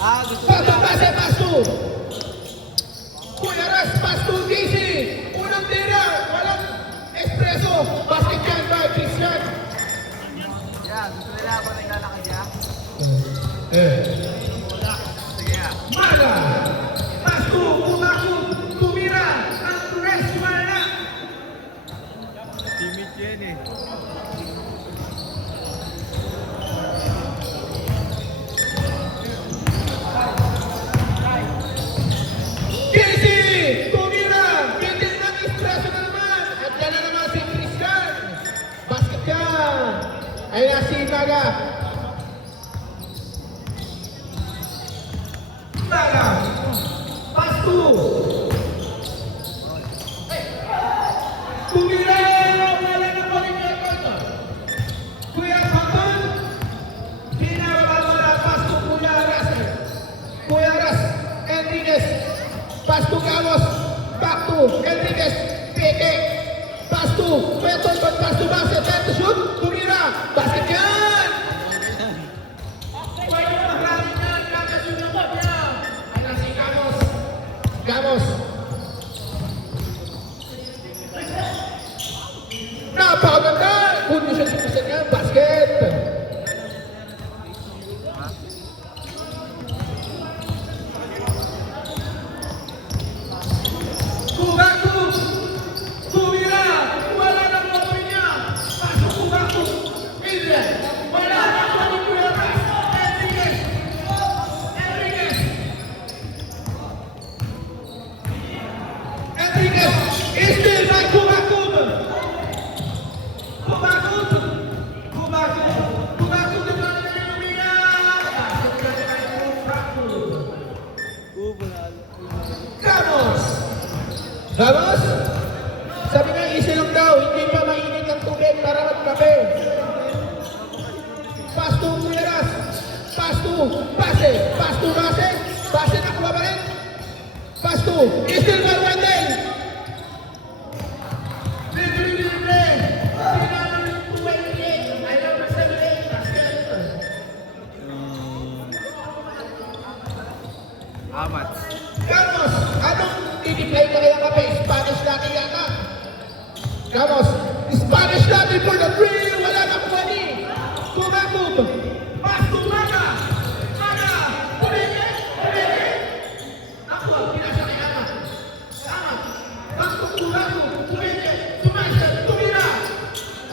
Pasto base, pasto. Kuya Ras, pasto, DC. Unang tira, walang espresso. Basket yan, by Christian. Gusto nila ako naglalakad niya? Maga, pasto, pumaku, tumira, ang rest wala. Timid yan eh. Casey! Tumira! Bitin ng espresso na naman! At yan na naman si Christian! Basket yan! Ayun na si Maga! Maga! Pasto! Tumira! Wala na po rin yung konto! Kuya Paton! Pinababala Pasto Kuya Ras! Kuya Ras! Enriquez! Pasto Carlos, back to Enriquez, Peke, Pasto, Beton, Pasto basket, Beto shoot, tumira, basket yan! Pwede mo maraming yan, kakad yun yung bot niya. Ayan si Gamos. Gamos. Napakaganda! Kondisyon si Christian yan, basket! Kubaku! Tumira! Wala na motor niya! Pasok Kubaku! Indre! Wala na po ni Kuya Ras! Enriquez! Enriquez! Enriquez! Still by Kubaku! Kubaku! Kubaku! Kubaku di ba na yung umiyak? Pasok na kay Kubaku! Gamos! Gamos? Sabi nga, isilong daw, hindi pa mainit ang tubig para magkape. Pasto, Kuya Ras. Pasto, base. Pasto, base. Base, nakuha ba rin? Pasto, isil ba Wendell? Libre. Pinalo yung 28. Ayaw na 78. Basket. Amat. Gamos, anong titipay ka kaya kape? Spanish natin yata. Gamos, Spanish natin for the three. Wala na kuha ni. Kumakub. Pasto, Maga. Maga. Pumili. Ako, pinasa kay Amat. Amat. Pasto, Kumakub. Pumili. Tumasa. Tumira.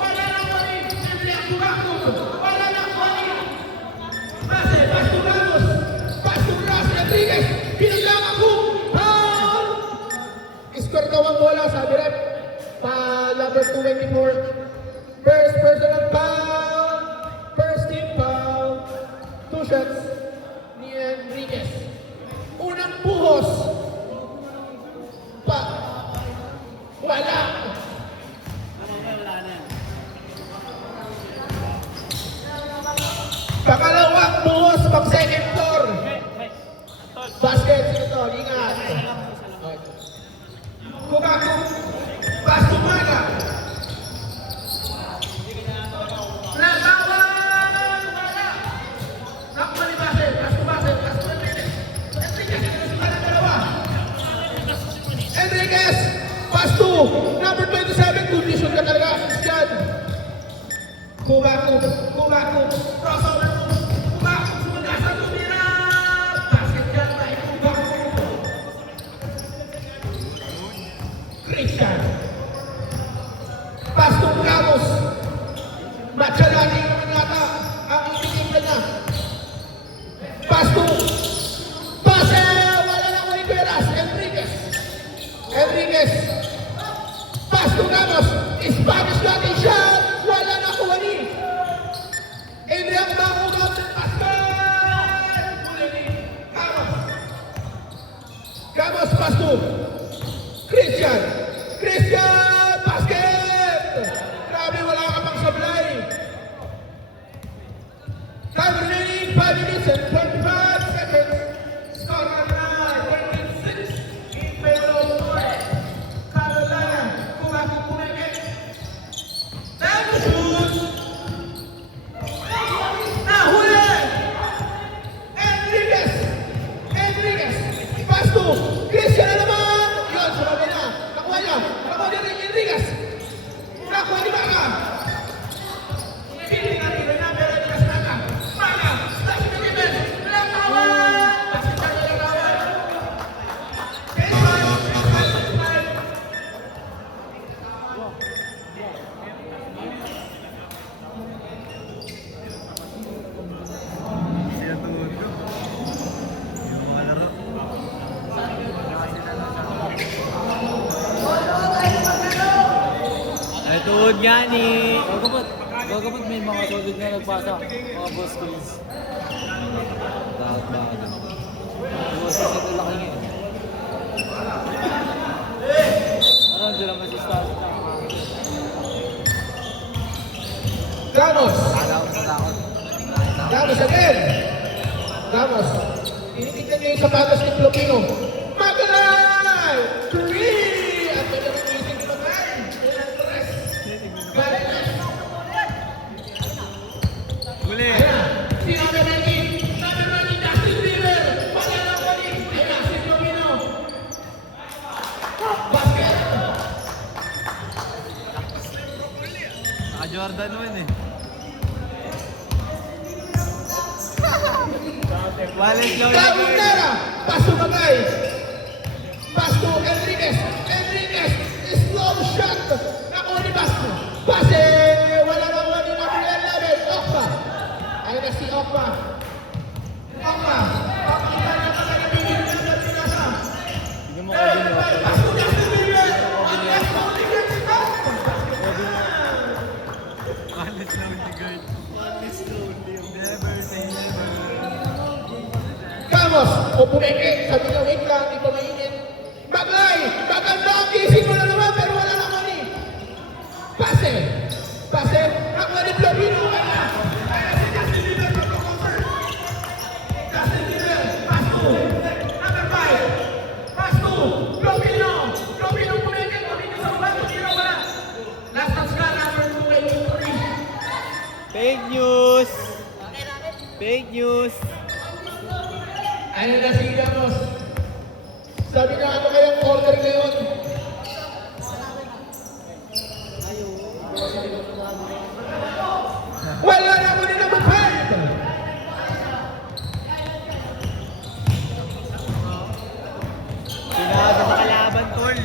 Wala na kuha ni. Simple ang Kumakub. Wala na kuha ni. Base, Pasto, Gamos. Pasto, Ras, Rodriguez. Pinaglang ako. Score daw ang bola, sabi rep. Number 24. First personal foul. First team foul. 2 shots ni Enriquez. Unang buhos. Wala. Pangalawang buhos pag second floor. Basket ito, ingat. Kumaku, Pasto Maga. Nakawan, wala. Nakuha ni Base, Pasto Enriquez. Enriquez, inusukan ang dalawa. Enriquez, Pasto, number 27, condition ka talaga, Christian. Kumaku, crossover. Kumaku, sumagasa, tumira. Basket yan, may Kumaku. Christian. Pasto Ramos. Machalani naman yata ang itigil niya. Pasto. Pase! Wala na ulit Veras. Enriquez. Pasto Ramos. Spanish natin siya. Wala na kuwani. Adrian Bangunot. Basket! Ramos. Pasto. Christian, basket! Grabe, wala ka pang sablay. Time remaining 5 minutes and 25 seconds. Score na 26 in favor of North Carolina. Kumaku kumeke. Time to shoot. Nahuli! Enriquez! Solid nga ni... Gagabot may mga solid na nagpasa. Mga boss skills. Dapat ba? Boss skills ito laki ngayon. Ano, dyan naman si Stas. Ramos. Takot. Ramos again. Ramos. Tinitignan niyo yung sapatos ni Filipino. Magalay! 3! At may naman isip pa man. Balanas. Huli. Si Number 19. Number 19, Dustin River. Wala na ko ni. Ayan, si Filipino. Basket. Naka-Jordan mo yun eh. Wallet low Cabonera. Paso Magay. Paso Enriquez. Enriquez. Slow shot. Naku ni Paso. Pase. Wala na ko ni Number 11. Okpa. Ayun na si Okpa. Okpa. Okpa. Iba na ka na bigyan ng Batinasa. Hindi mo kayo din ako. Paso Justin Bieber. Ang next na ulit si Okpa. Wallet low ni girl. Never say never. Ramos. O pumeke. Sabi niya, wait lang. Di pa mainit. Bagay. Maganda ang gising mo na naman. Pero wala na mani. Pase. Pase. Naku ni Filipino. Wala. Ayan si Justin Bieber. Justin Bieber. Paso. Number 5. Paso. Filipino. Filipino pumeke. Pumeke sa baba. Filipino wala. Last touch ka. Number 2 kay 3. Fake news! Fake news! Ayun na si Ramos. Sabi niya, ano kayang order ngayon? Wala na mo din number 5! Pinado sa kalaban, tol!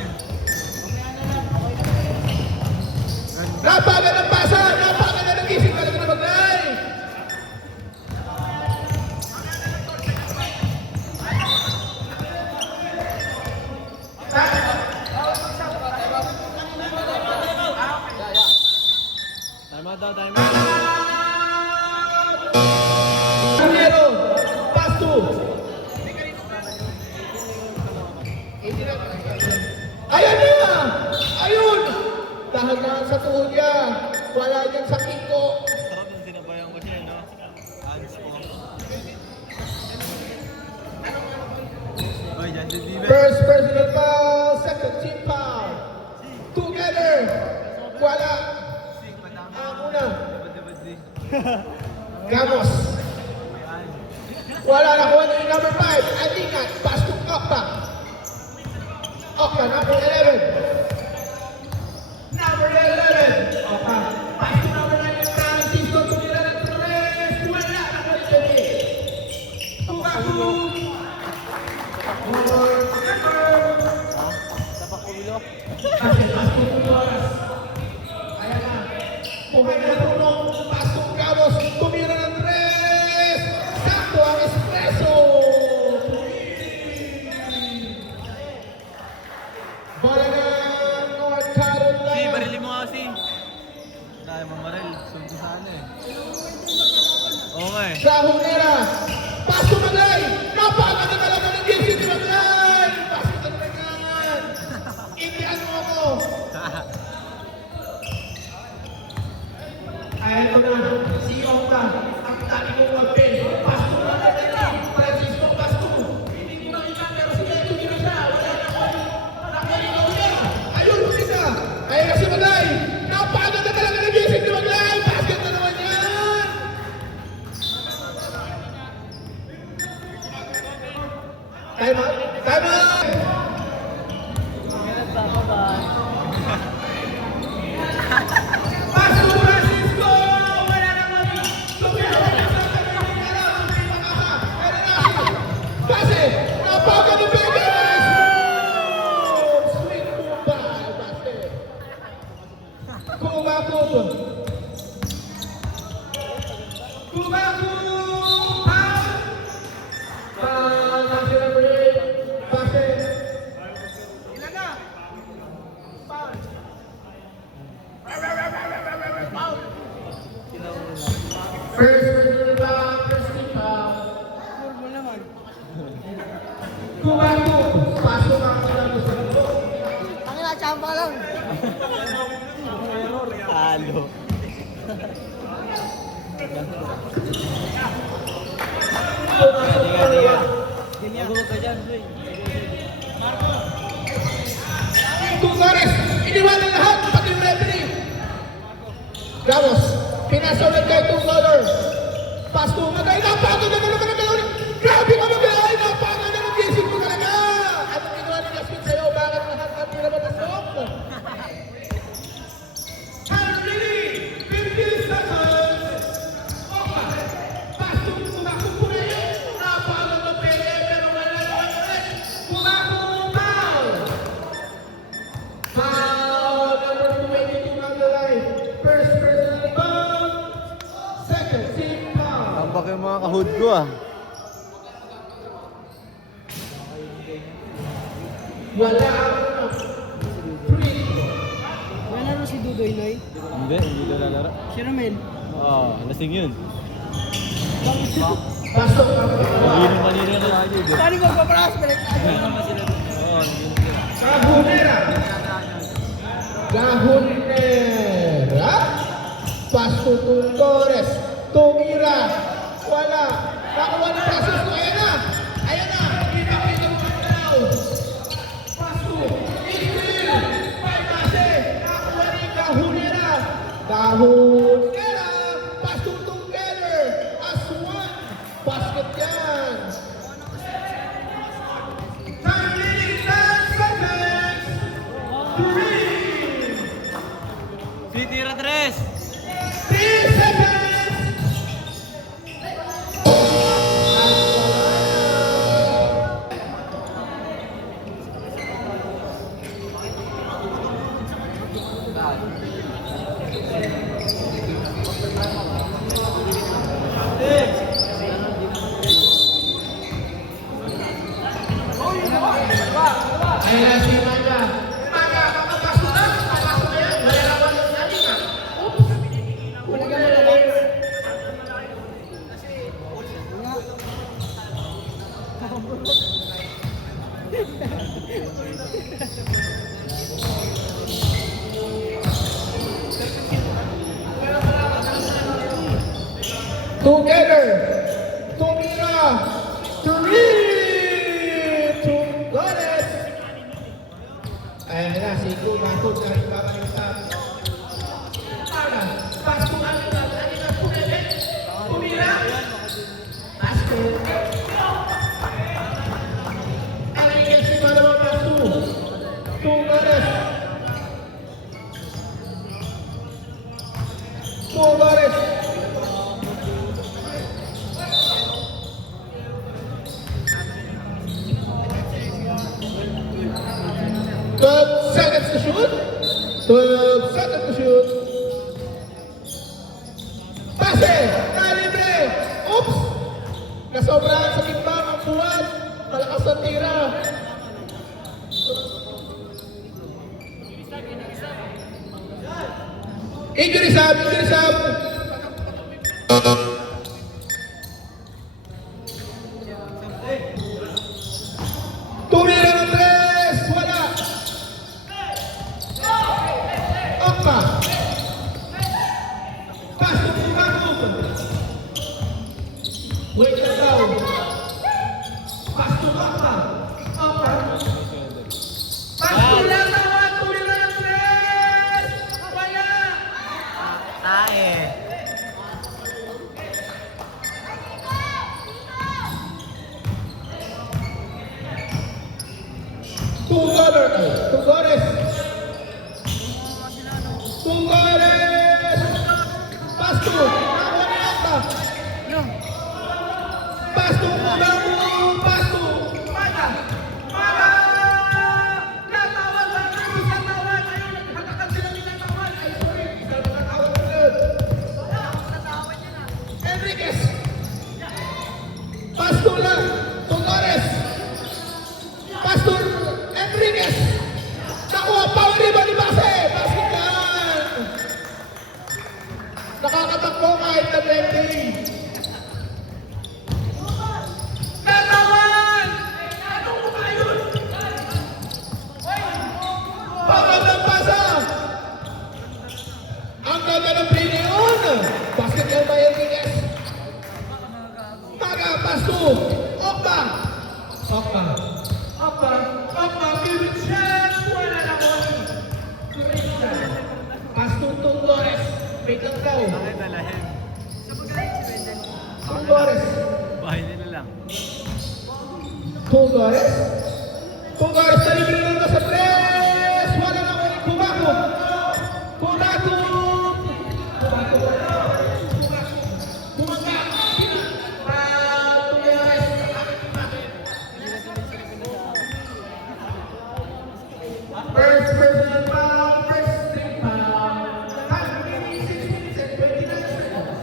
Napaga ng pasa! Napaga na ng gising talaga na Maglay! Time out daw, time out! Pinero! Pass 2! Ayan na! Ayun! Dahan-dahan sa tuhod niya. Wala niyan sa kiko. Sarap yung sinabayan ko siya, no? Hands off. Oy, Justin Bieber. First personal foul, second team foul. Together. Wala. Ang una. Badi. Gamos. Wala na kuha na yung number 5. Andingan. Pass to Okta. Okta, number 11. Number 11. Okta. Pass to number 9. Francisco tumira ng 3. Wala na kuha ni Jenny. Tumaku. Tapak ulo. Kasi pass to Tuloras. Ayan na. Kuha na tulong. Pass to Gamos. Tumira ng 3. Sakto ang espresso. Bola ng North Carolina. Si, barili mo nga si. Dahil mamaril. Sunto sana eh. Oo nga eh. Sahunera. Paso Maglay. Napakaganda talaga ng game si Maglay. Paso ka naman. Indian mo ako. Ayan ko na. Si Okta. Ang dami kong mag-pen. Paso na natin. Francisco Paso. Hindi ko nakita pero si Echo di na siya. Wala na ako. Nakaligaw niya. Ayun, kumita. Ayan na si Maglay. Napakaganda talaga ng game si Maglay. Basket na naman yan. Time out! Time out! Paso Francisco! Wala na mali! Tumira na sa Pase! Napaga ni Vegas! Sweet Mumbai! Basket! Kumakubo! Kumakubo! Ilan na? Foul. Pasok ang kailangan sa loob. Ang ina-chamba lang. Talo. Magulo ka dyan, Boy. Tugares, iniwanan lahat, pati yung referee. Ramos, pinasa ulit kay $2. Pass to Magay, napagod na naman ang gano'n. Grabe ka Magay, napagod na ng gising mo talaga. Ano ginawa ni Yasmin sa'yo? Bakit lahat ang tira mo na soft? And really, 15 seconds. Opa, pass to Kumaku na yun. Napagod na pwede, pero wala naman ulit. Kumaku, foul. Foul number 22 on the line. First personal foul. Second team foul. Tambak yung mga kahood ko ah. Wala ang free throw. Wala na si Dudoy, Noy. Hindi lalaro. Si Ramel. Oo, lasing yun. Pasok ang Inom kanina yung lagi. Saan ko paparas? Balik na. Oo, naginom sila. Gahunera. Gahunera. Paso to Torres. Tumira. Wala. Nakuha ni Francisco. Ayan na. Ayan na. Pinakita mo ang daw. Paso. Israel. Paybase. Nakuha ni Gahunera. Gahunera. Paso together. As one. Basket yan. Time remaining 10 seconds. 3. Si Tira Tres! 3 seconds. Ayan na si Maga. Maga, makapasok na. Makapasok na yan. Wala naman yung sabi nga. Oops. Wala ka malabas. Together. Tumira. Tugares. Ayan na si Kumakot na rin babalik sa para pasukan nila lagi na pumilit. Tumira. Basket. Aligay si Malawa Pasu. Tugares. Tugares. Seconds to shoot. 12 seconds to shoot. Pase! Kalibre! Oops! Nasobrahan sa timbang ang buwan. Malakas ang tira. Injury sub! Injury sub! Tumira ng tres! Wala! Okpa! Pass to Kumakot! Wait na daw! Pass to Okpa! Okpa! Pass to lang naman! Tumira ng tres! Wala! Tae! Tugores! Pass to! Nakuha ni Okpa! Pass to Kumakot! Pass to! Maga! Maga! Natawag lang! Isang tawag! Ayun, naghatakan sila ni natawag! Ay, sorry! Isang natawag ulit! Enriquez! Pass to lang! Tugores! Pass to Enriquez! Nakuha Maiga, pass to Okba. Okba, give it chance. Wala na ko. Pass to Torres. Wait lang daw. Bakit dalahin? Torres. Bahay nila lang. Torres. Nalibre lang na sa press. Wala na ko. Kumaku. First personal foul, first string foul. Time remaining 6 minutes and 29 seconds.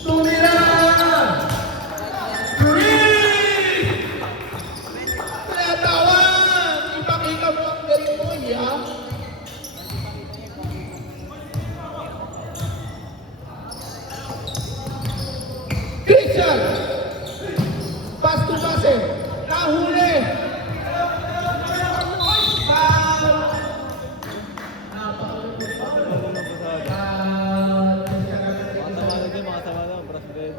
Tumira! Three! Tinatawan! Ipakita mo ang galing mo, ya. Christian! Pass to base. Nahuli! Foul! Mga tama na, Brasletic eh.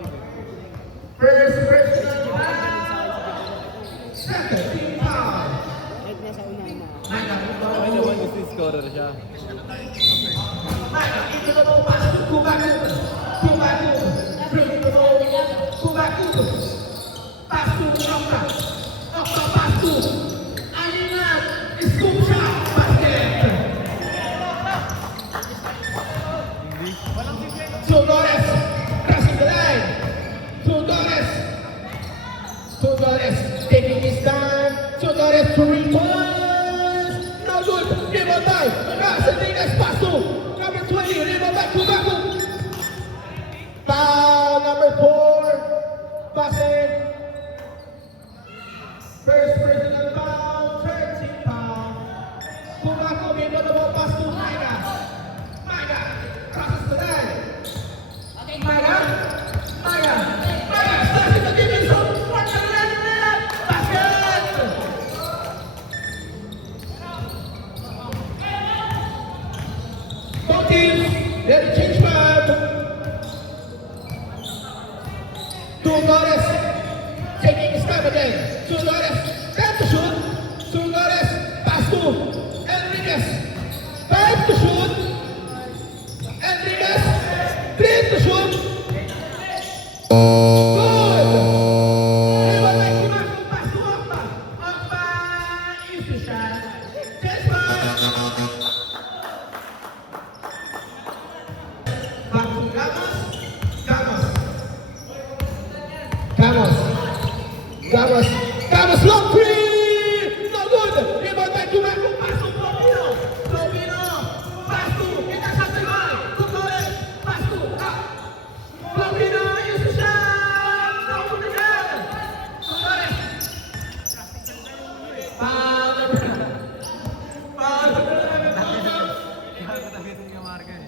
First personal foul! Second team foul! Kahit nasa unahan na. Ay naman, gusto scorer siya. Ito na mo, pass to Kubaku! Pass to Okta! Pass to Alinat! Scoop shot! Basket! Torres crossing the line. Torres taking his time. Torres 3 points. No good. Rebound by Casillas. Pass to number 20. Rebound back to Baku. Foul number 4. Passing. First personal foul. 13 foul. Kubaku rebound the ball. Pass to Maiga. Crosses the line. Maiga, starting the game zone. Watch the line, basket. Both teams, ready to change back. Torres taking his time again. Torres, time to shoot. Torres, pass to Enriquez. Time to shoot. Enriquez, 3 to shoot. Good! Rebound by Kumaku, pass to Okba. Okba is the shot. Chest ball. Back to Gamos, long three! No good! Rebound by Kumaku, pass to Flobino. Pass to Itasasagal. Torres, pass to Flobino is the shot! No good again! Torres. Foul number 11. Nakakatagitin yung marka eh.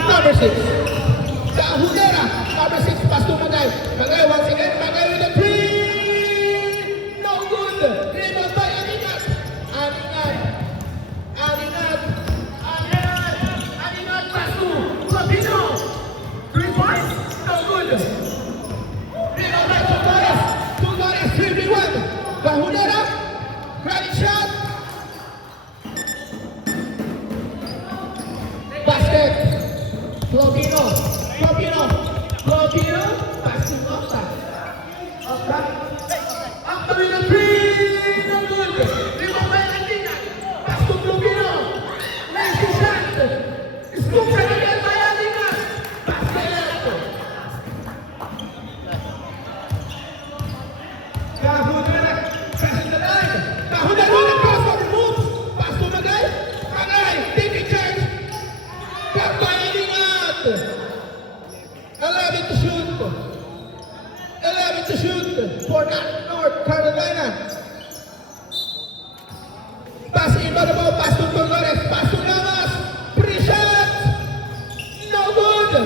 Number 6. Kahunera. Number 6. Pass to Magay. Magay once again. Magay with a three. No good. Rebound by Aninat. Aninat. Pass to Flobino. 3 points. No good. Rebound by Torres. Torres 3v1. Kahunera. Right shot. Basket. Flobino, pass to Okta. Okta with a three, no good. Rebound by Alinat. Pass to Flobino. Nice shot. Scoop shot again by Alinat. Basket. Kahunera, passing the line. Kahunera with a crossover move. Pass to Magay. Magay, taking charge. Cut by Alinat. 11 to shoot. 11 to shoot for North Carolina. Pass in by the ball. Pass to Torres. Pass to Lamas. Pre-shot. No good.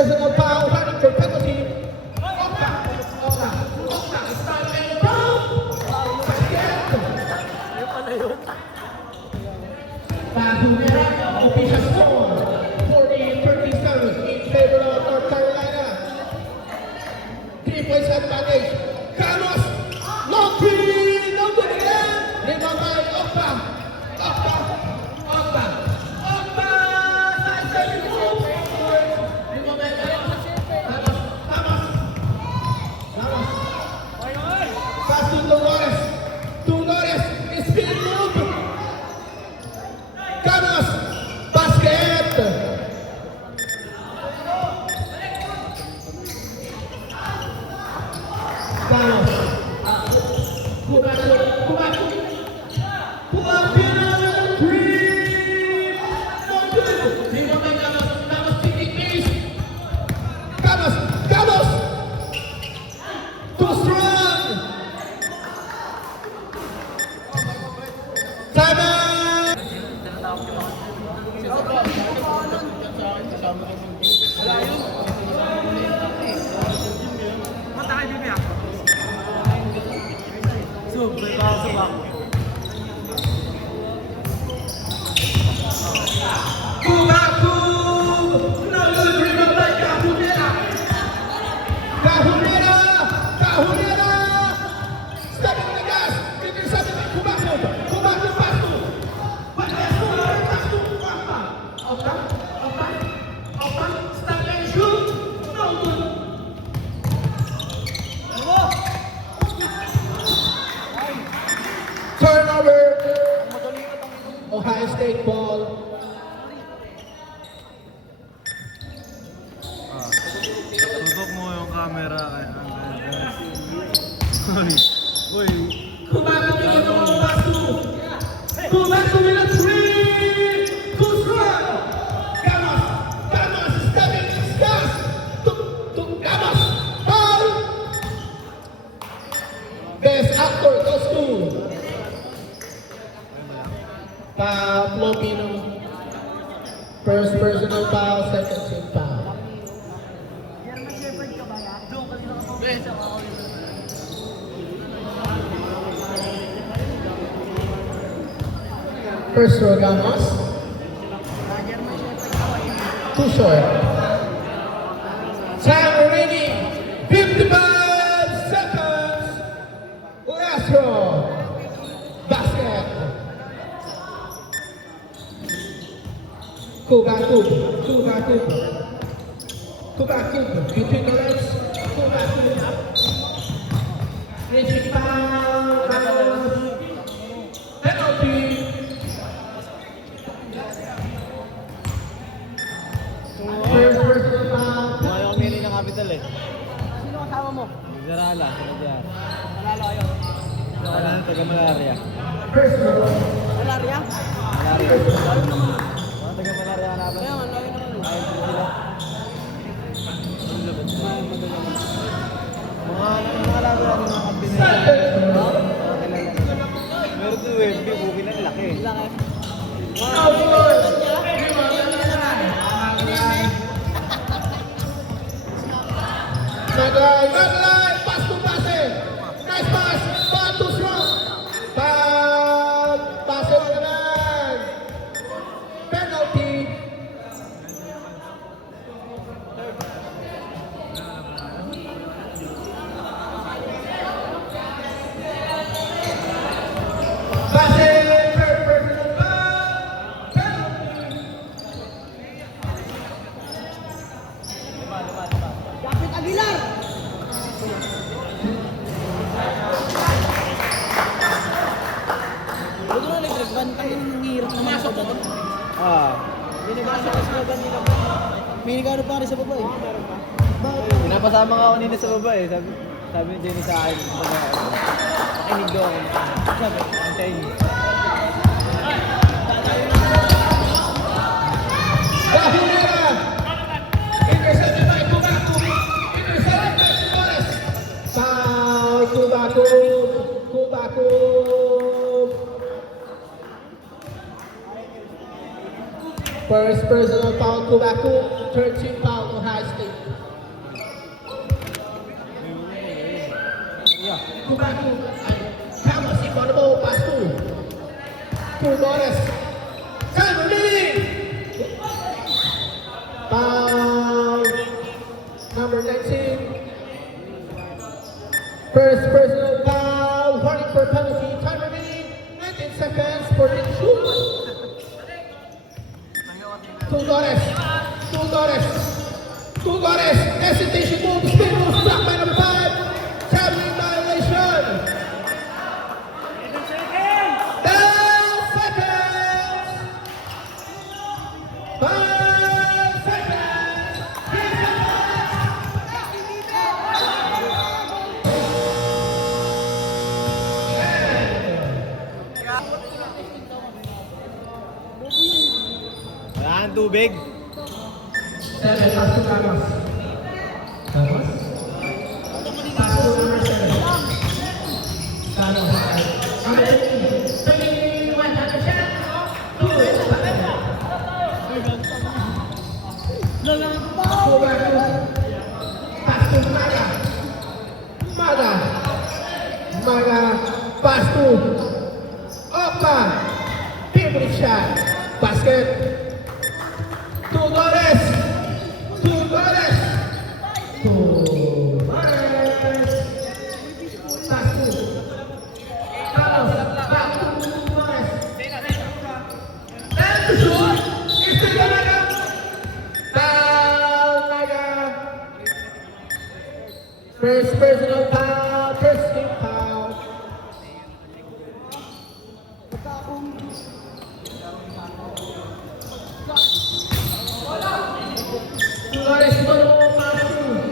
personal foul, running for penalty. Okta, start and down. Basket. Bahumera, official score, 40-37 in favor of North Carolina. 3 points advantage. Carlos, long three, no good again. Rebound by Okta. Side step move. Rebound by Thomas. Pass to Dolores. Spin move. Carlos, basket. Carlos. Kubaku. Puapina three. No good. Rebound by Carlos picking pace. Carlos. Too strong. Timeout. Sub, may pasok ako. Kubaku. No good. Rebound by Kahumera. Stepping on the gas. Intercepted by Kubaku. Pass to Okta. Stop and shoot. No good. Turnover. Ohio State ball. Tutok mo yung camera kay Andre. Uy. Kubaku with a three. Too strong. Carlos stepping gas. To Carlos. Foul. Best actor goes to Filipino. First personal foul, second team foul. First row, Gamos. Too short. Time remaining. 55 seconds. Last row. Basket. Kubaku. Between the legs. Kubaku. Reaching foul. Penalty. First personal foul. Ayaw kami rin ng capital eh. Sino kasama mo? Zarala, sila dyan. Nanalo kayo. Ano, taga Malaria. Personal. Malaria? Malaria. Mga taga Malaria natin. Kaya nga, layo naman. Ayaw po sila. Mga laro natin mga kampi na yun. Meron to eh, buki na laki. Laki. Nagay, pass to pase. Nice pass. Ball too strong. Pase naman. Penalty. Pase, third personal foul. Penalty. Dapat Aguilar! Huwag mo na nag-dragban. Kami nang hirap na masok na doon. Ah, Binibasa ko sa nila. May nagano pa rin sa baba eh. Meron pa. Bakit? pinapasama nga ako nila sa baba eh. Sabi ni Jenny sa akin, makinig daw ako. Sabi, antayin niyo. Bahumera. Intercepted by Kubaku. Intercepted by Dolores. Foul, Kubaku. First personal foul, Kubaku. Third team foul, Ohio State. Kubaku. Thomas, Economo, pass to. Torres. Time remaining. Foul. Number 19. First personal foul. Warning for penalty. Time remaining. 19 seconds for the shoot. Torres. Hesitation move. Spin move. Blocked by number 5. Traveling violation. 10 seconds. 5 seconds. 3 Wala kang tubig. 7, pass to Carlos. Carlos. Pass to number 7. Carlos. Number 13. 21, ano siya? 2. Pass to Maga. Maga. Pass to Opa. Favorite shot. Basket. Torres. Pass to Carlos. Back to Torres. And the shot. Is the Maga. Foul, Maga. First personal foul. First team foul. Torres baru masuk.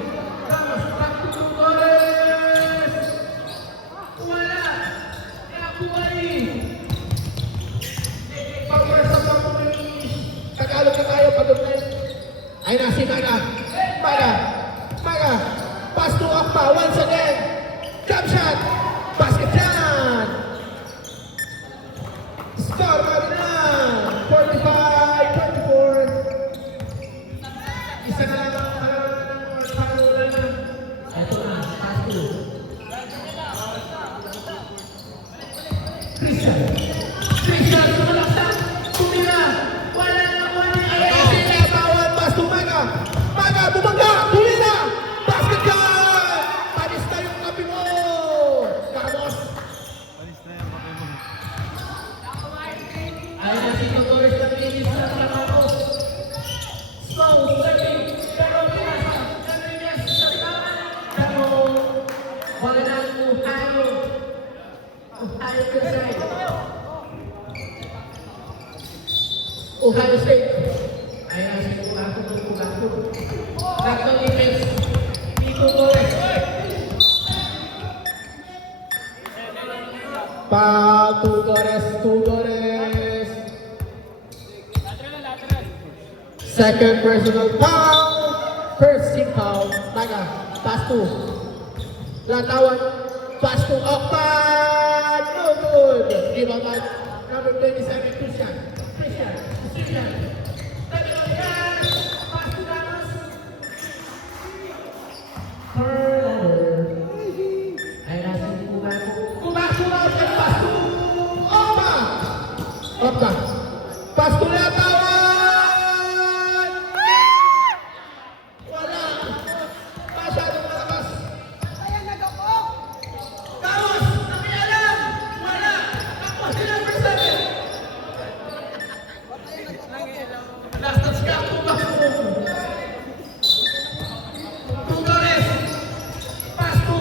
Ramos back to Torres. Wala. Evacuate. Pagpasa pa po Tagalog na tayo pag-upload. Ay na si Maga. Pass to Akpa once again. Jump shot. Basket shot. Score Magna. 45-24. Isa na lang ang pangalaman na. Ito na, pass to. Christian, sumalaksak. Tumira. Wala na wala. Ay, sila bawal. Pass to Maga. Bumangga. Tuli na. Basket shot. Panis na yung kapi mo. Ramos. Panis na yung kape mo. Ay, si Torres na linis sa Ramos. Slow, stepping. Pero Rodriguez sa tama. Pero wala na ang Ohio. Ohio side. Ohio State. Ayan si Kugaku. Ragdown defense. Nico Torres. Foul to Torres. Second personal foul. First team foul. Maga. Pass to Latawan. Pass to Okpan. No good. Rebound by number 27, Christian. Pass to Ramos. Turnover. Ay nasa si Kugaku out and pass to Okpa. Pass to Latawan. Wala. Masyadong malakas. Kaos, nakialam. Wala. Ako si number 7. Last touch ka, Kugaku. Torres. Pass to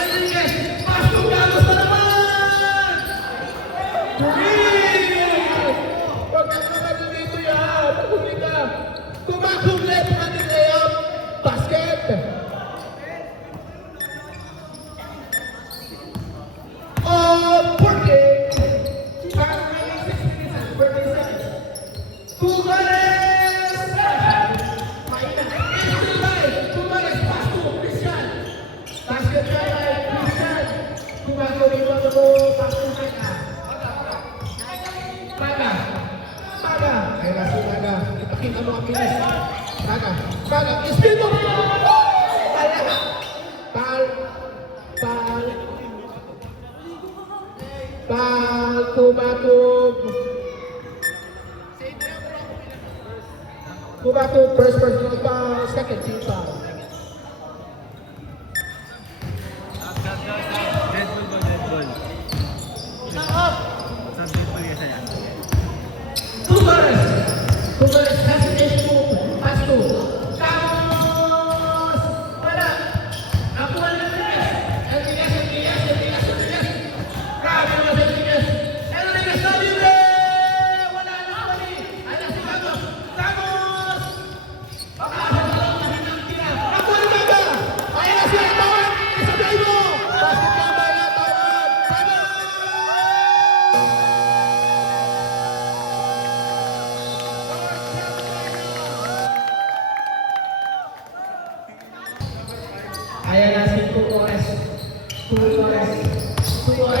Enriquez. Pass to Carlos na naman. Huwag kang magano dito yan. Huli ka. Kugaku left-handed layup. Basket. Porke. Para remaining 6 minutes and 30 seconds. Torres. Maina. Instant line. Torres pass to Christian. Basket by Christian. Kugaku rebound mo. Pass to Maga. Ay nasi Maga. Ipakita mo ang bilis. Maga. Spin mo. Wala. Kubaku. Kubaku, first personal foul, second team foul. Dead ball ba? Dead ball. Sa dead ball kasi yan. Kubaku, hesitation move, pass to. Carlos! Wala! Nakuha na Enriquez! Enriquez! Grabe naman si Enriquez! Enriquez na libre! Wala na mali! Ayan si Carlos! Carlos! Nakuha na Gaga! Ayan na si Tawan! Isabay mo! Basket ka ba na Tawan? Tawan! Ayan na si Kuores. Kuores. Kumama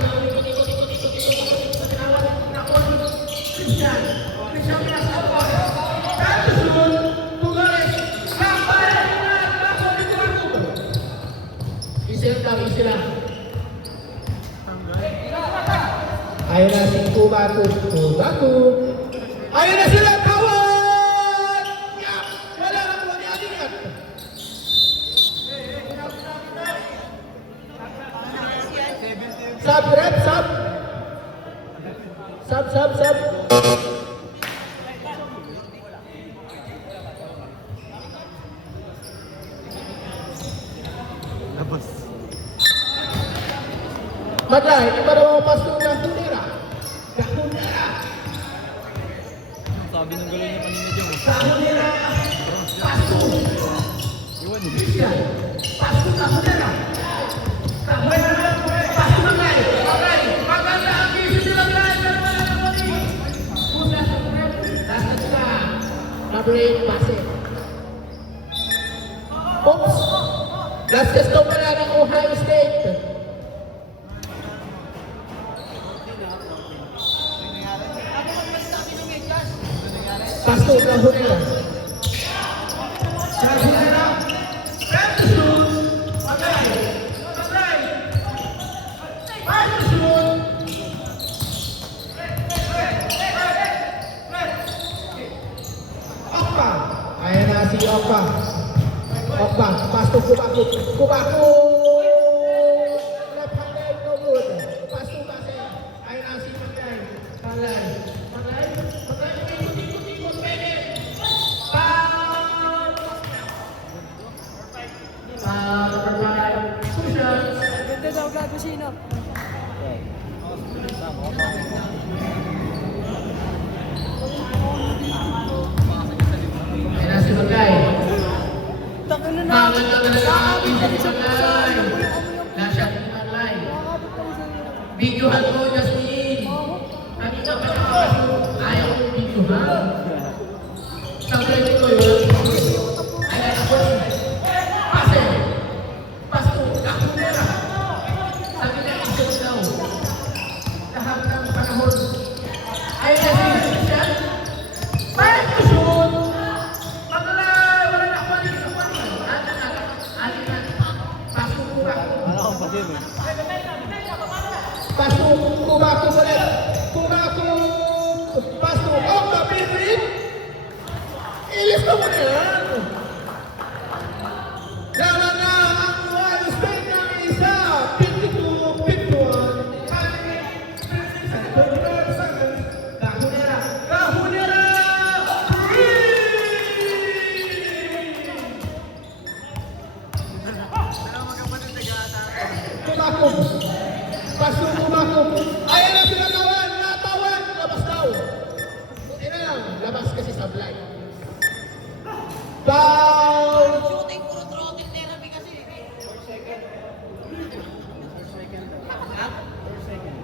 na. Christian. Christian Pinas ako. Tapos yun, Kuores. Kapal! Kapal dito ako. Easy lang. Ayan na si Kubaku. Ayan na sila! Kawan! Yak! Wala na po ni Adingat. Sub, rep, sub. Sub. Labas. Madlay, iba na mga pasto ng Hunera. Hunera. Sabi ng galaw niya kanina dyan. Sa Hunera. Pasto. Christian. Pasto sa Hunera. Sa Hunera. Pasto na Glay. Maganda ang kisip nila Glay. Pero wala na po ni. Pusa sa rep. Last na. Number 8, pass it. Oops. Last test daw pala ng Ohio State. Pasto ng Hunera. Sa Hunera. Rep to shoot. Magay. Five to shoot. Okpa. Ayan na si Okpa. Pasto Kubaku. Left handed, no good. Pasto kasi. Ayan na si Magay. Ikot. Pwede. Foul. Number 5. Push-ups. Ganda daw gago sinap. Ayan na si Magay. Takin na na. Pangat na talaga ang isa ni Magay. Nasa Magay. Videohan mo, Justin. Kanina pa nakapasok. Ayaw ko videohan. Sabi ko yun. Ayan ako. Pase. Pasto. Kakunera. Sabi na isip daw. Lahat ng panahon. Ayan na si Christian. Five to shoot. Paglalay. Wala na ako. Alin na. Pasto ko. Wala akong pasin eh. Pasto, Kubaku ulit. Kubaku. Pasto, Okpa, Pinrin. Ilis ka mo na yan. Laban na ang Ohio State ng isa. 52-51. Kahunera. Kubaku. Pasto Kubaku. Ayan na sila natawan. Labas daw. Buti na lang. Labas kasi sablay. Foul. Shooting puro throttle therapy kasi.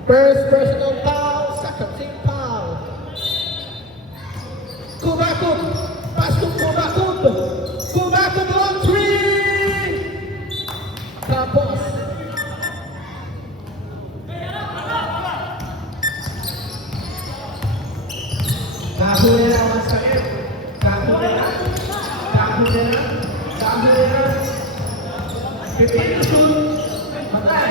First personal foul. Second team foul. Kubaku. Pasto Kubaku. Kubaku on 3. Tapos. Kahunera once again. Kahunera. 15 to shoot. Matay.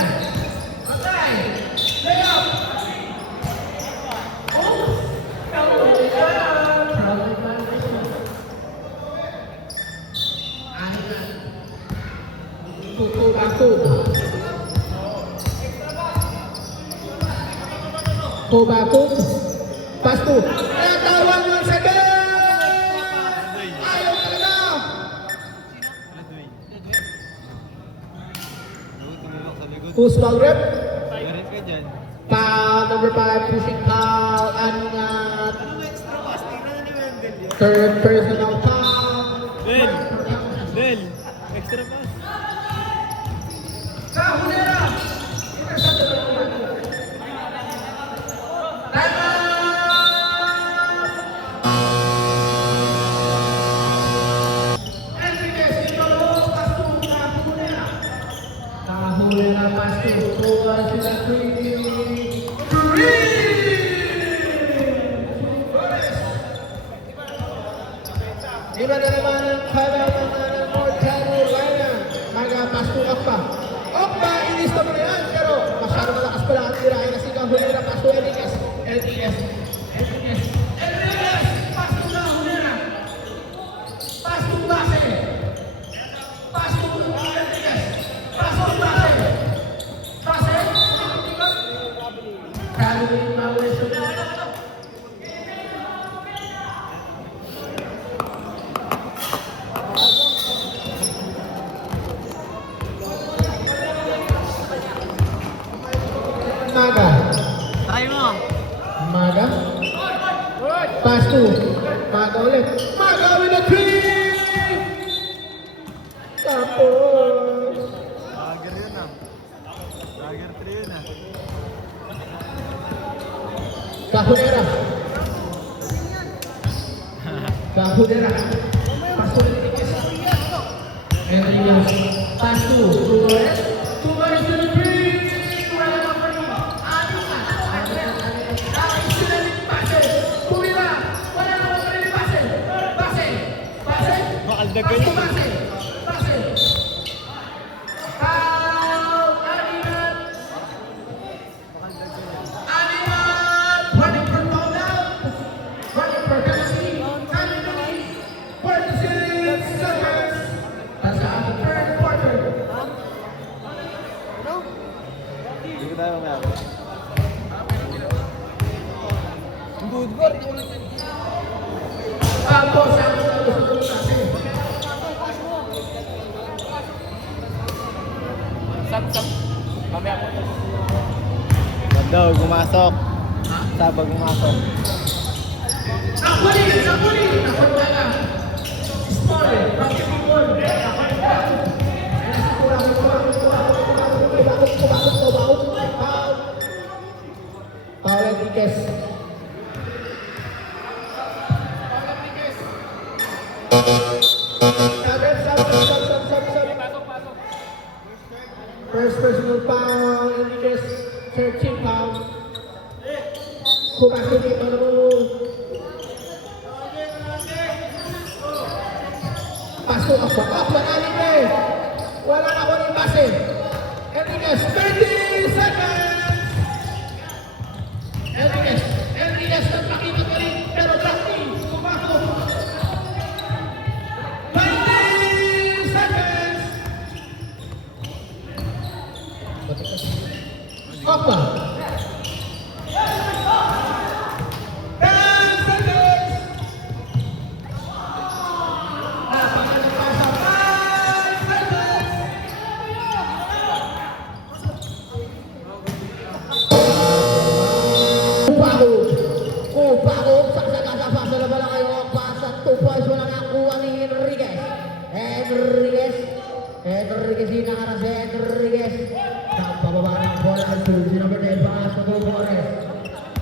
Kubakum. Pass to. Natawag yung second! Ayaw talaga! Who's ball rep? Garit ka dyan. Foul number 5, pushing foul, and third personal foul. Del! Del! Extra pass. Kahulera! Time out! Enriquez, ito pass to Kahulera. Kahulera pass to Tuas sila Iba na naman ang kalaban ng North Carolina. Magpastukap pa. Okba, ilista mo na yan. Pero masyado malakas pala ang tirahin na si Kahulera. Pasto Enriquez. Enriquez. Enriquez. Enriquez! Pasto Kahulera. Pasto base. Pasto Enriquez. Pasto base. Base. Caroline Mauricio. Maga. Try mo. Maga. Pass to. Maga ulit. Maga with a three! Tapos. Lager yun ah. Lager 3 yun ah. Kahulera. Kahulera. Pass to Enriquez. Enriquez. Pass to Flores. Flores with a three! Wala na pa rin. Ano ka? Ayos sila yung pase. Kumira. Wala na pa rin yung pase. Pase. Pase. Makaldag Pass to kayo. pase. Pase. Foul. Animal. Animal. Running for foul down. Running for penalty. Penalty. 46 seconds. That's the third quarter. Hindi ko tayo mamaya. Tapos ang susunod natin. Wag daw, gumasok. Sabag gumasok. Nakuli! Nakuli! Nakuli na! Small! Bakit ball? Paul Enriquez. First personal foul, Enriquez, 13 foul. Kumasok dito naman. Pasok ako. Ako, Enriquez. Wala na ako ng base. Enriquez, 30 seconds! Enriquez, Enriquez, nagpakita pa rin, pero Blackty, kumasok. 20 seconds! Okba. 10 seconds! Kupako, saksa-saksa na bala kayo. Pasa 2 points, wala na kuha ni Enriquez. Enriquez hinaharap si Enriquez. Pababa ng bola, jersey number 10, pass to Torres.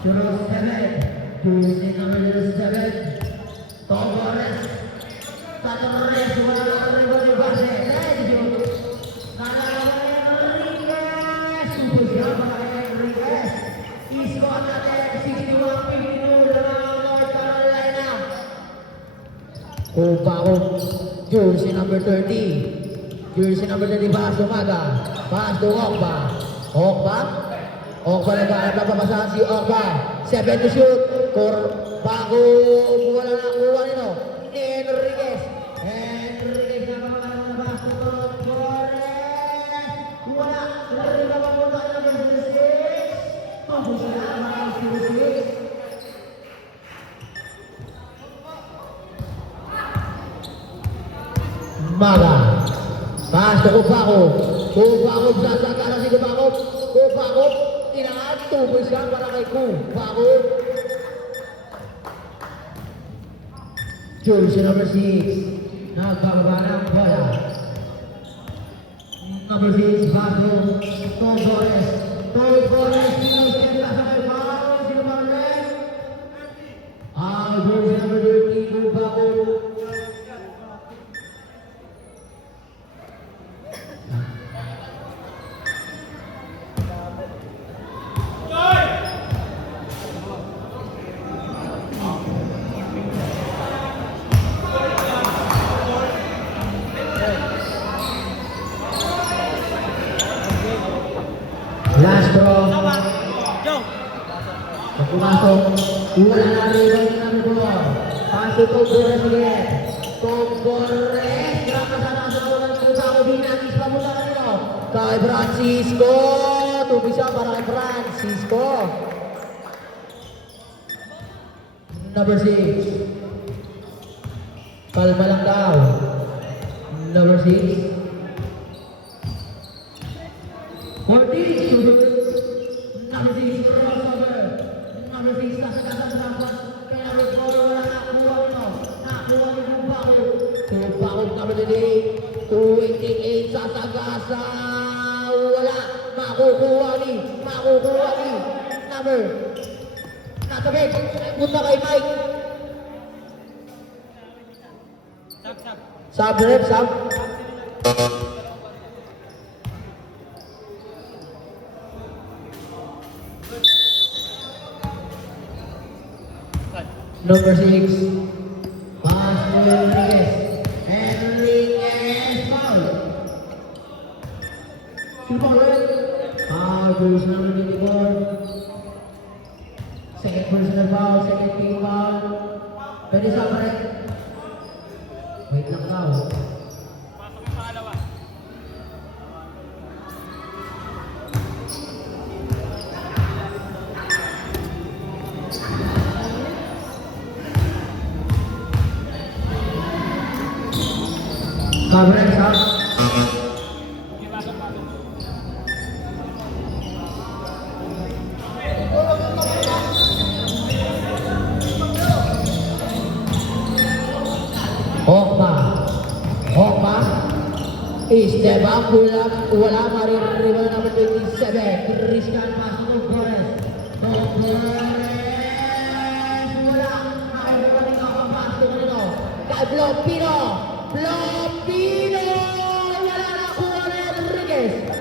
07, jersey number 07. Torres. Sa Torres, wala na ang rebound yung base. Medyo. Nalalaman ni Enriquez. Sumusya pa kay Enriquez. Iskot natin, 61-52 na North Carolina. Kupako, jersey number 30. Jersey number 30, pass to Maga. Pass to Okba. Okba nagpapasahan si Okba. 7 to shoot. Kupako, wala na kuha nito. Enriquez. Enriquez na pamamalan ng pass to Torres. Wala. Wala na pamamalan ng number 6. Pagpusin na ang Maga. Pasok Kupakov. Kupakov sasagana si Kupakov. Kupakov. Tinangan. Tuboy siya para kay Kupakov. Jersey number 6. Nagbababa ng bola. Number 6. Pasok. Torres. Torres. Sinuskin na sa may foul. Sino ba ulit? Jersey number 13. Kupakov. Last draw. Pag pumasok, wala na rin ang number 4. Pasok ko Torres ulit. Torres. Grabe sa nasa ulan ko sa ako binagis pa mula kanino. Kay Francisco. Tubi siya para kay Francisco. Number 6. Kalma lang daw. Number 6. 14, shoot. Number 6, crossover. Number 6, kasagasa sa dapat. Kaya number 4, wala nakuha nyo. Nakuha nyo ng Bakov. Bakov number 8. 288, sasagasa. Wala. Makukuha ni. Number. Natabik. Punta kay Mike. Sub, rep, sub. Number 6, pass to Enriquez. Enriquez, foul. Sino pa ulit? Jersey number 24. Second personal foul, second team foul. Pwede sa correct. Wait lang daw. Coverage up. Hokba. Step up, wala maririwan number 27. Riskan pasok ng Torres. Wala. Nakaiwan ng kapapasok nito. Kay Blopino. Wala na kuha na Enriquez.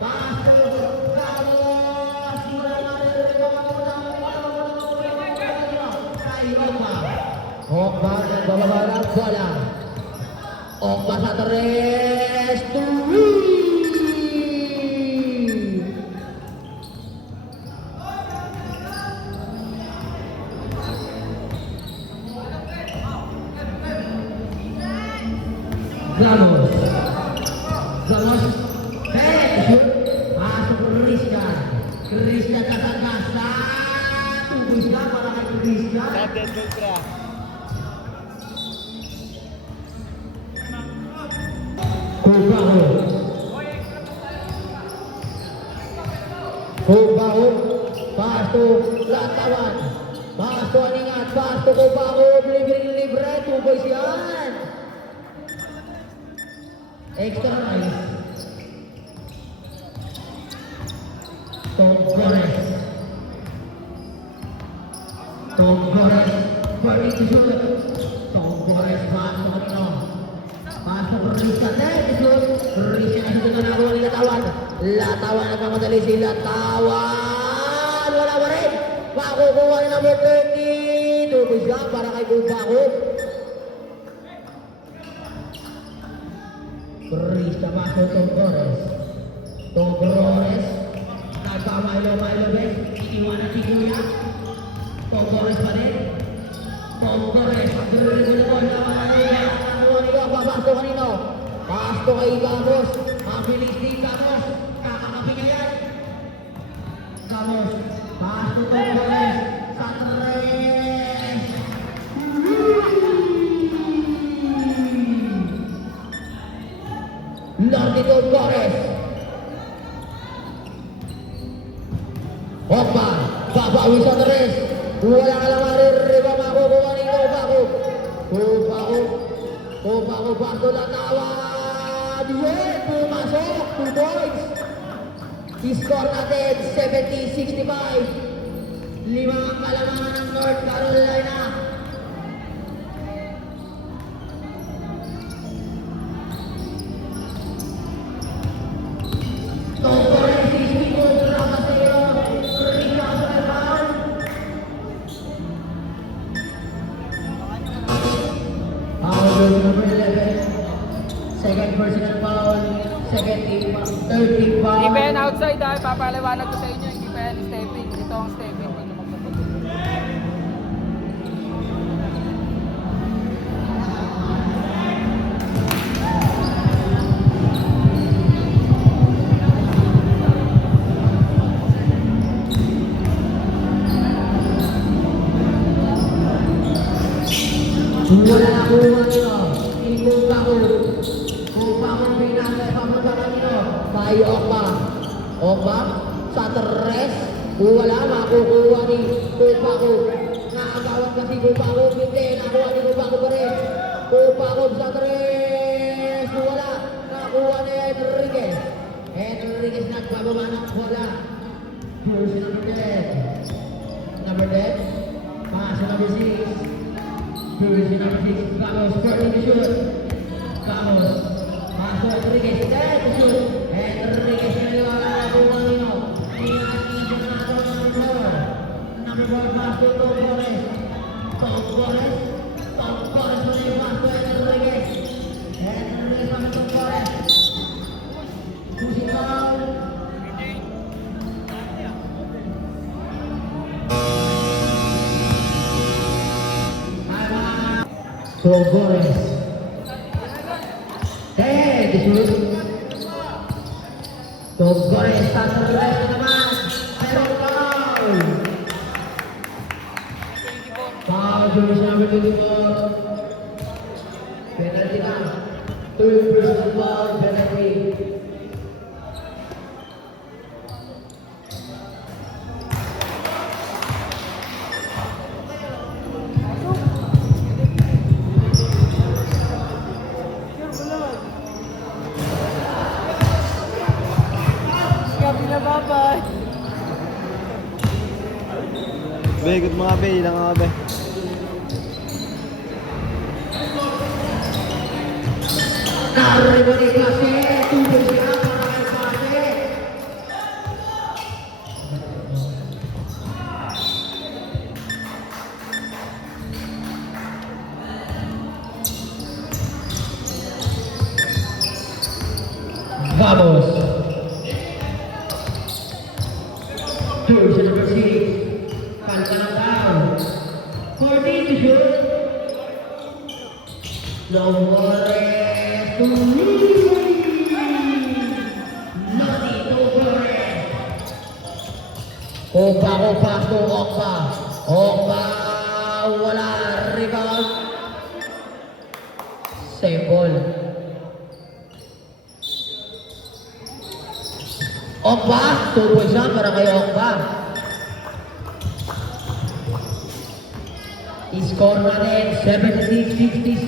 Pasok. Ramos. Wala na Hokba nagbababa ng bola. Hokba sa Torres. Ramos. Shoot. Pasok Christian. Christian kasagasa. Tubos na para kay Christian. Kubaho. Pasto Latawan. Pasto Aningan. Pasto Kubaho. Libre. Tubos yan. Extra nice. Tom Gores. Burning to shoot. Tom Gores. Pasto kanino. Pasto Risa. Shoot. Risa na shoot na nakuha ni Latawan. Latawan nagmamadali si Latawan. Wala pa rin. Makukuha ni number 30. Tubos yan para kay Kubaho. Risa pasok Tom Gores. Nagpamilo bes. Iniwanan si Kuya. Tom Gores pa rin. Tom Gores. Pagduloy mo na po. Papasok kanino. Pasok kay Gamos. Mabilis din Gamos. Kakakapi niya yan. Gamos. Wala ka lang maririba makukuha ni Kopako. Kopako, bago na tawad. Yun, pumasok. 2 points. I-score natin 70-65. 5 ang kalamangan ng North Carolina. Second personal foul, second team, third team foul. Hindi pa yan outside ha, papaliwanag ko sa inyo, hindi pa yan stepping. Ito ang stepping pag lumagpapagod. Wala na kuha nyo. Kupako. Kupako pinagay pamunta kanino. Tayo Okba. Okba. Sa tres. Wala makukuha ni Kupako. Nakagawad kasi Kupako. Hindi. Nakuha ni Kupako pa rin. Kupako sa tres. Wala. Nakuha ni Enriquez. Enriquez nagbababa ng bola. Jersey number 10. Number 10. Pasa number 6. Jersey number 6, Ramos, starting to shoot. Ramos, pasok Enriquez, there to shoot. Enriquez na liwala na Bumalino. Number 4. Number 4, pasok Tom Gores. Tom Gores pa rin yung pasok Enriquez. Enriquez pa rin Tom Gores. Pushing foul. Tom Gores. Hey, shoot. Tom Gores sa sarili naman. Pero foul. Foul, jersey number 24. Penalty na. Third personal foul, penalty. Be, good mga be, ilang nga be. Narribo ni Klase, tubig siya para kay Klase. Vamos. Jersey number 6. Kantang down. 40 to shoot. Longores to lead. Lodi to Longores. Okba to Okba. Okba, wala. Rebound. Same ball. Okba, 2 points na para kay Okba. I-score natin 76-67.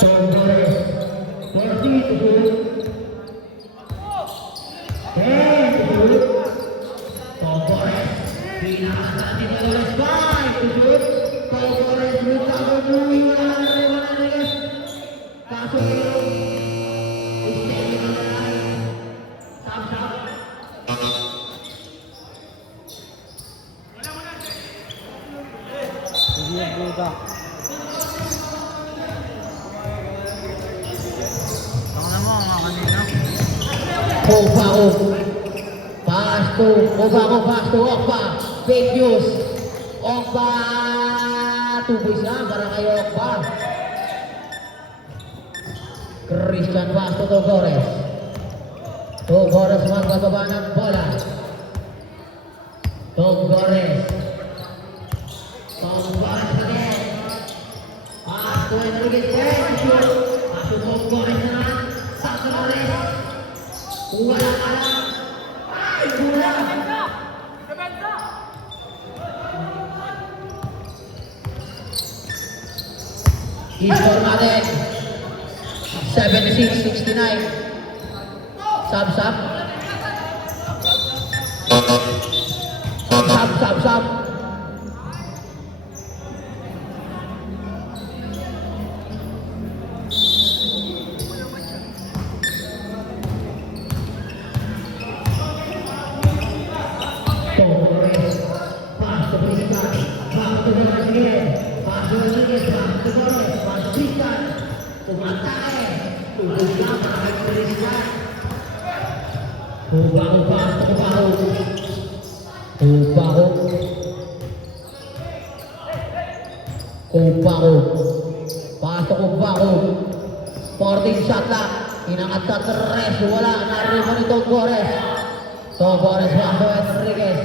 Tom Gores, 40 to shoot. 10 to shoot. Tom Gores, pinakasan ni Gores, 5 to shoot. Tom Gores, recover, moving, wala na rin. Kaso yun, standing on the line. Stop. Hindi yung buta. Kopako. Pass to Okba. Fake news. Okba. 2 points lang para kay Okba. Christian pass to Gores. Gores magbababa ng bola. Gores. Tom Gores again. Pass to Enriquez. Pass to Gores na. Sa Gores. Wala ka lang. Ay, kulang. I-score natin. 76-69. Sub. Sub. Torres. Pass to Bristan. Back to Rodriguez. Pass to Rodriguez. Back to Torres. Pass to Bristan. Tumatay. Tugod na para kay Bristan. Kubaho. Pasok Kubaho. 14 shot lang. Inangat sa tres. Wala. Narinig ni Torres. Torres back to Enriquez.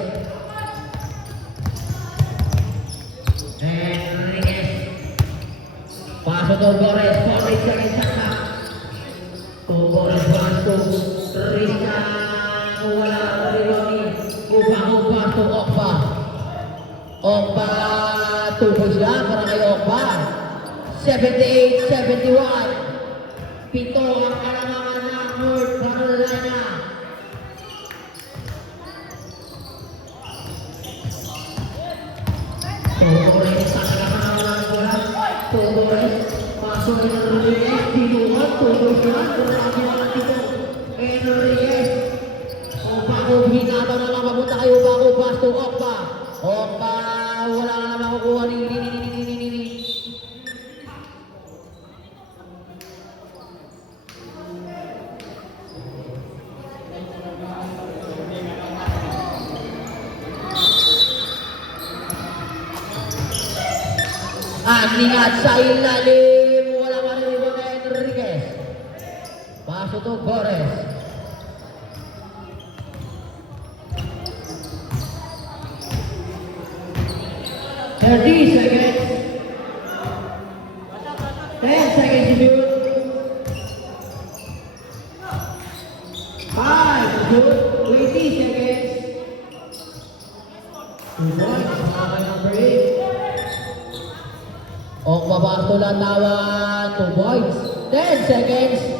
Pasok Torres. 14 seconds shot lang. Torres back to Tristan. Wala. Narinig. Kubaho back to Okpa. Okpa. Tugos lang para kay Okpa. 78-71. Pito ang kalamangan ng North Carolina. Torres sa kalamangan ng bola. Torres. Pasok ng Enriquez. Pinuhat. Tugos lang. Grabe ang dito. Enriquez. Okpa. Hinataw na lang mapunta kayo. Okpa. Pass to Okpa. Okpa. Wala na naman makukuha ni. Ingat sa ilalim. Wala pa rin iba kay Enriquez. Paso to Torres. Seconds. 10 seconds to shoot. 5 to shoot. 20 seconds. 2 points. Mga number 8. Okpa back to Lantawan. 2 points. 10 seconds.